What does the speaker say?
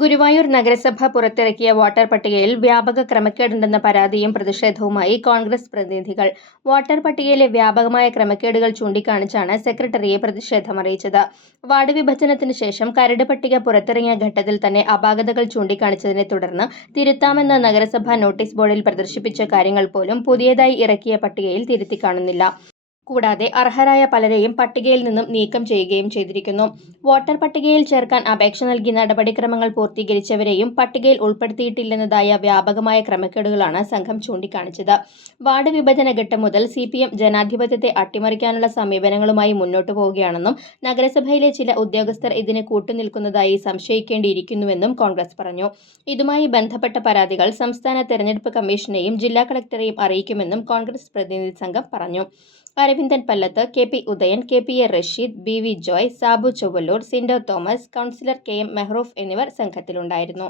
ഗുരുവായൂർ നഗരസഭ പുറത്തിറക്കിയ വോട്ടർ പട്ടികയിൽ വ്യാപക ക്രമക്കേടുണ്ടെന്ന പരാതിയും പ്രതിഷേധവുമായി കോൺഗ്രസ് പ്രതിനിധികൾ. വോട്ടർ പട്ടികയിലെ വ്യാപകമായ ക്രമക്കേടുകൾ ചൂണ്ടിക്കാണിച്ചാണ് സെക്രട്ടറിയെ പ്രതിഷേധമറിയിച്ചത്. വാർഡ് വിഭജനത്തിന് ശേഷം കരട് പട്ടിക പുറത്തിറങ്ങിയ ഘട്ടത്തിൽ തന്നെ അപാകതകൾ ചൂണ്ടിക്കാണിച്ചതിനെ തുടർന്ന് തിരുത്താമെന്ന് നഗരസഭാ നോട്ടീസ് ബോർഡിൽ പ്രദർശിപ്പിച്ച കാര്യങ്ങൾ പോലും പുതിയതായി ഇറക്കിയ പട്ടികയിൽ തിരുത്തിക്കാണുന്നില്ല. കൂടാതെ അർഹരായ പലരെയും പട്ടികയിൽ നിന്നും നീക്കം ചെയ്യുകയും ചെയ്തിരിക്കുന്നു. വോട്ടർ പട്ടികയിൽ ചേർക്കാൻ അപേക്ഷ നൽകി നടപടിക്രമങ്ങൾ പൂർത്തീകരിച്ചവരെയും പട്ടികയിൽ ഉൾപ്പെടുത്തിയിട്ടില്ലെന്നതായ വ്യാപകമായ ക്രമക്കേടുകളാണ് സംഘം ചൂണ്ടിക്കാണിച്ചത്. വാർഡ് വിഭജന ഘട്ടം മുതൽ CPM ജനാധിപത്യത്തെ അട്ടിമറിക്കാനുള്ള സമീപനങ്ങളുമായി മുന്നോട്ടു പോവുകയാണെന്നും നഗരസഭയിലെ ചില ഉദ്യോഗസ്ഥർ ഇതിന് കൂട്ടുനിൽക്കുന്നതായി സംശയിക്കേണ്ടിയിരിക്കുന്നുവെന്നും കോൺഗ്രസ് പറഞ്ഞു. ഇതുമായി ബന്ധപ്പെട്ട പരാതികൾ സംസ്ഥാന തെരഞ്ഞെടുപ്പ് കമ്മീഷനെയും ജില്ലാ കളക്ടറെയും അറിയിക്കുമെന്നും കോൺഗ്രസ് പ്രതിനിധി സംഘം പറഞ്ഞു. Aravindan Pallath, KP Udayan, KPA Rasheed, BV Joy, Sabu Chowallur, Sindo Thomas, councillor KM Mehroof എന്നിവർ സംഘത്തിലുണ്ടായിരുന്നു.